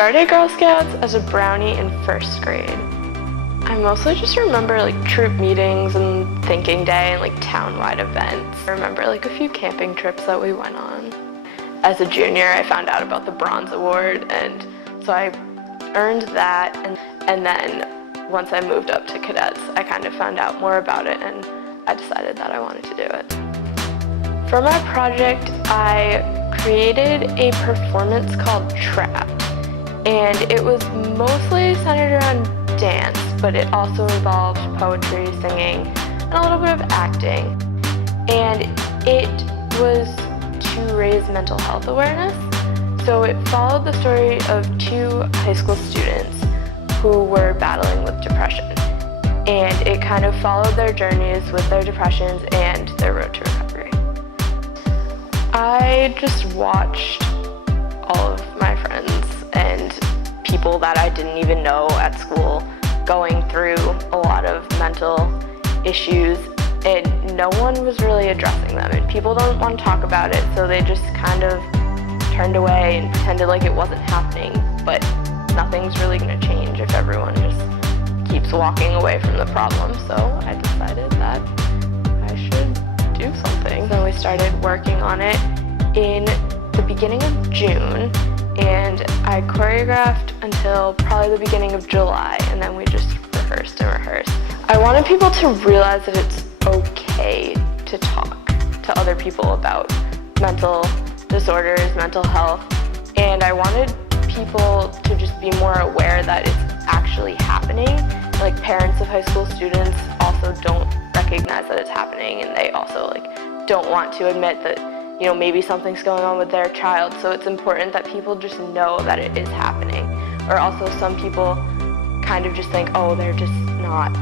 started Girl Scouts as a brownie in first grade. I mostly just remember like troop meetings and thinking day and like town-wide events. I remember like a few camping trips that we went on. As a junior, I found out about the Bronze Award, and so I earned that, and then once I moved up to cadets, I kind of found out more about it, and I decided that I wanted to do it. For my project, I created a performance called Trap, and it was mostly centered around dance, but it also involved poetry, singing, and a little bit of acting. And it was to raise mental health awareness. So it followed the story of two high school students who were battling with depression. And it kind of followed their journeys with their depressions and their road to recovery. I just watched all of my friends and people that I didn't even know at school going through a lot of mental issues, and no one was really addressing them, and people don't want to talk about it, so they just kind of turned away and pretended like it wasn't happening. But nothing's really going to change if everyone just keeps walking away from the problem, so I decided that I should do something. So we started working on it in the beginning of June, and I choreographed until probably the beginning of July, and then we just rehearsed and rehearsed. I wanted people to realize that it's okay to talk to other people about mental disorders, mental health, and I wanted people to just be more aware that it's actually happening. Like, parents of high school students also don't recognize that it's happening, and they also don't want to admit that maybe something's going on with their child, so it's important that people just know that it is happening. Or also some people kind of just think, oh, they're just not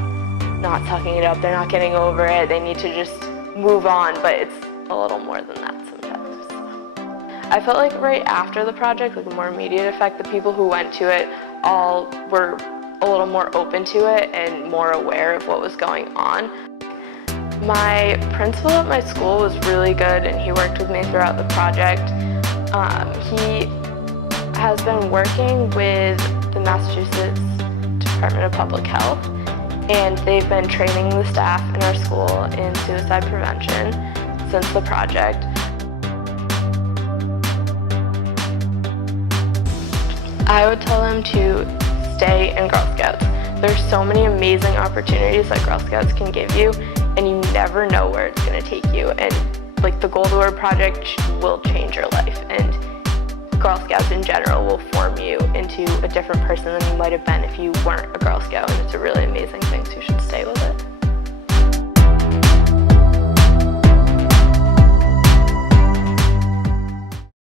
sucking it up, they're not getting over it, they need to just move on, but it's a little more than that sometimes. I felt like right after the project, like a more immediate effect, the people who went to it all were a little more open to it and more aware of what was going on. My principal at my school was really good, and he worked with me throughout the project. He has been working with the Massachusetts Department of Public Health, and they've been training the staff in our school in suicide prevention since the project. I would tell them to stay in Girl Scouts. There's so many amazing opportunities that Girl Scouts can give you, and you never know where it's going to take you. And the Gold Award project will change your life, and Girl Scouts in general will form you into a different person than you might have been if you weren't a Girl Scout, and it's a really amazing thing, so you should stay with it.